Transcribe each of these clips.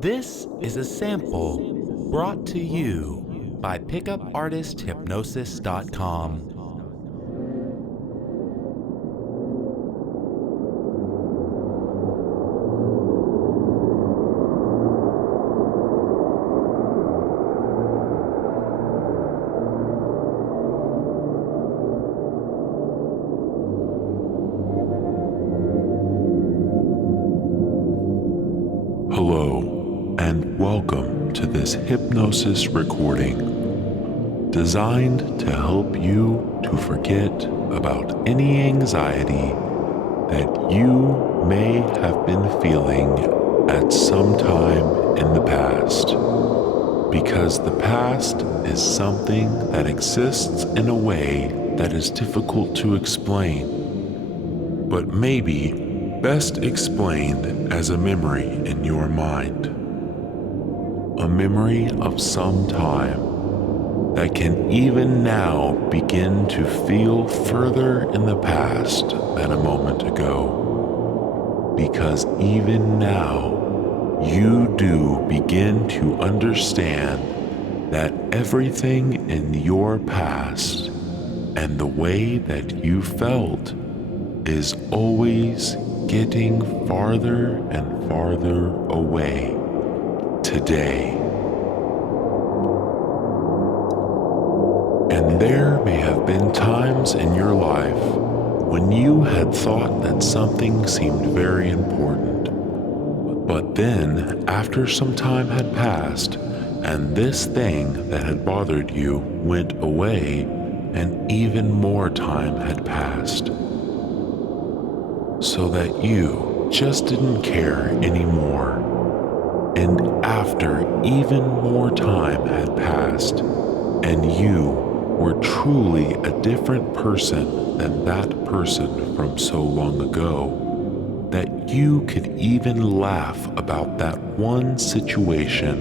This is a sample brought to you by pickupartisthypnosis.com. Hello, and welcome to this hypnosis recording designed to help you to forget about any anxiety that you may have been feeling at some time in the past. Because the past is something that exists in a way that is difficult to explain, but maybe best explained as a memory in your mind. A memory of some time that can even now begin to feel further in the past than a moment ago. Because even now, you do begin to understand that everything in your past and the way that you felt is always getting farther and farther away today. And there may have been times in your life when you had thought that something seemed very important. But then, after some time had passed, and this thing that had bothered you went away, and even more time had passed, so that you just didn't care anymore. And after even more time had passed, and you were truly a different person than that person from so long ago, that you could even laugh about that one situation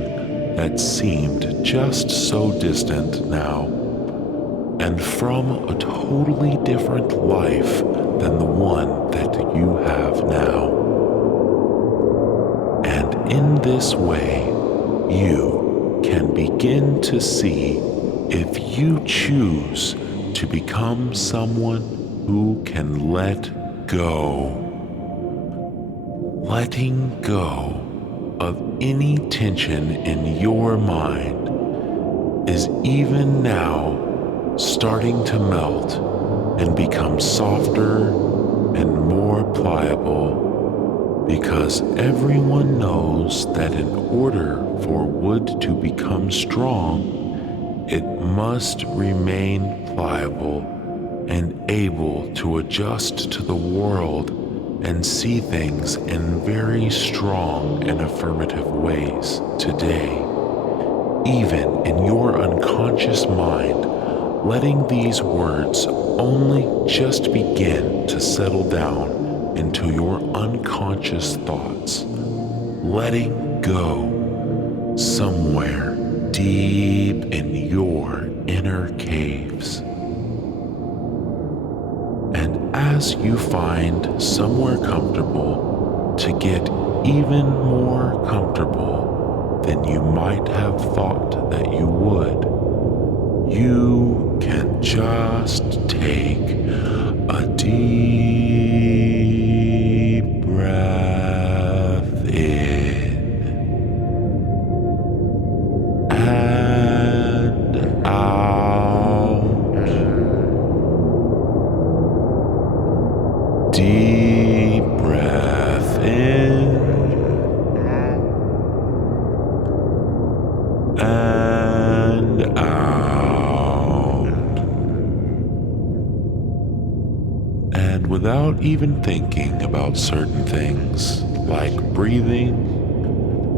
that seemed just so distant now, and from a totally different life than the one that you have now. And in this way, you can begin to see if you choose to become someone who can let go. Letting go of any tension in your mind is even now starting to melt and become softer and more pliable, because everyone knows that in order for wood to become strong, it must remain pliable and able to adjust to the world and see things in very strong and affirmative ways today. Even in your unconscious mind, letting these words only just begin to settle down into your unconscious thoughts. Letting go somewhere deep in your inner caves. And as you find somewhere comfortable to get even more comfortable than you might have thought that you would, you can just take a deep breath in and out. Deep breath in and out. And without even thinking about certain things like breathing,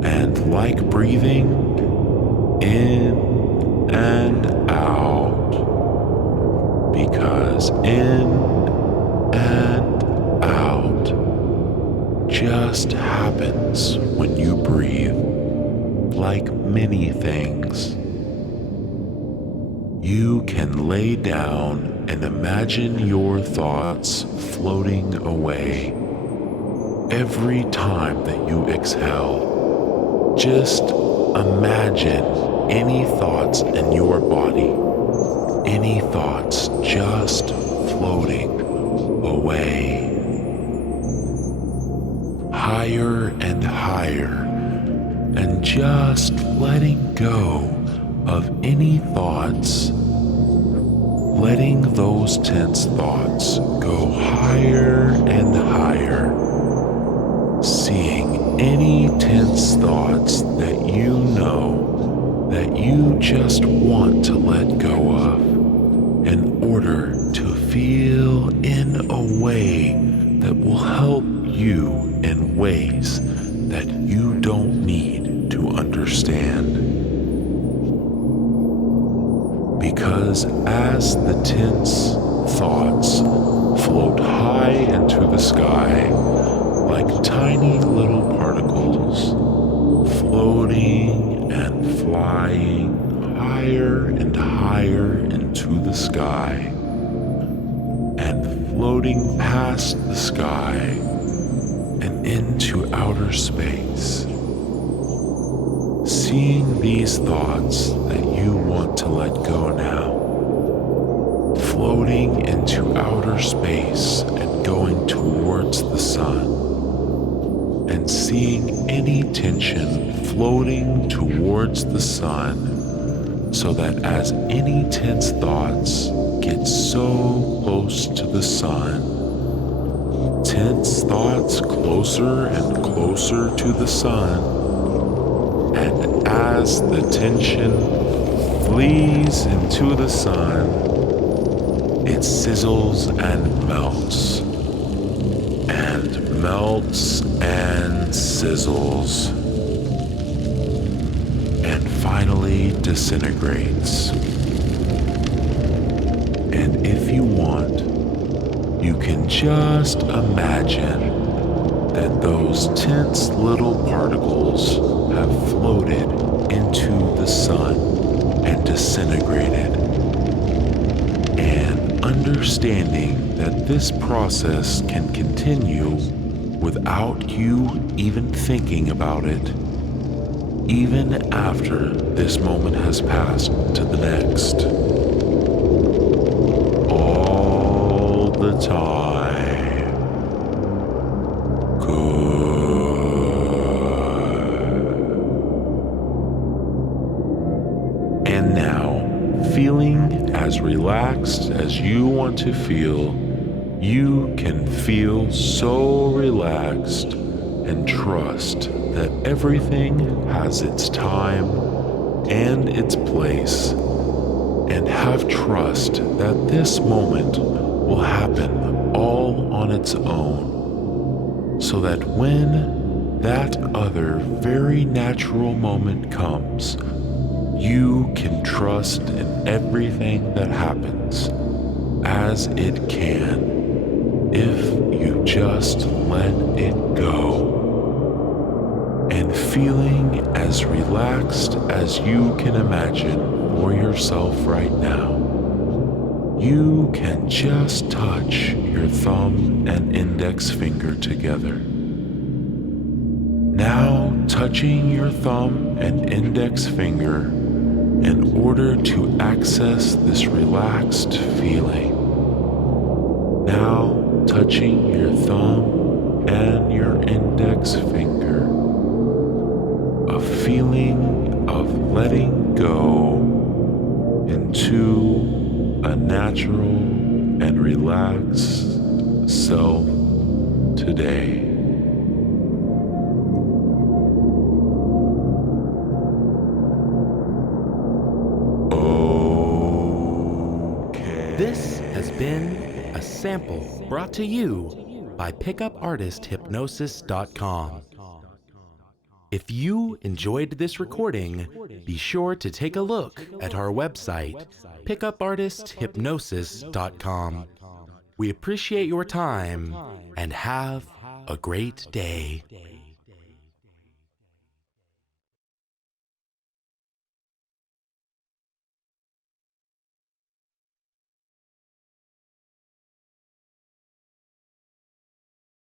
and like breathing in and out, because in and out just happens when you breathe. Like many things, you can lay down and imagine your thoughts floating away every time that you exhale. Just imagine any thoughts in your body, any thoughts just floating away, higher and higher, and just letting go of any thoughts, letting those tense thoughts go higher and higher, seeing any tense thoughts that you know that you just want to let go of in order to feel in a way that will help you in ways that you don't need to understand. Because as the tense thoughts float high into the sky like tiny little particles, floating and flying higher and higher into the sky, and floating past the sky and into outer space, seeing these thoughts that you want to let go now, floating into outer space and going towards the sun, and seeing any tension floating towards the sun, so that as any tense thoughts get so close to the sun, tense thoughts closer and closer to the sun, and as the tension flees into the sun, it sizzles and melts, and melts and sizzles, and finally disintegrates. And if you want, you can just imagine that those tense little particles have floated into the sun and disintegrated. And understanding that this process can continue without you even thinking about it, even after this moment has passed to the next. All the time. And now, feeling as relaxed as you want to feel, you can feel so relaxed and trust that everything has its time and its place, and have trust that this moment will happen all on its own, so that when that other very natural moment comes, you can trust in everything that happens as it can, if you just let it go. And feeling as relaxed as you can imagine for yourself right now, you can just touch your thumb and index finger together. Now touching your thumb and index finger in order to access this relaxed feeling. Now touching your thumb and your index finger. A feeling of letting go into a natural and relaxed self today. This has been a sample brought to you by PickupArtistHypnosis.com. If you enjoyed this recording, be sure to take a look at our website, PickupArtistHypnosis.com. We appreciate your time and have a great day.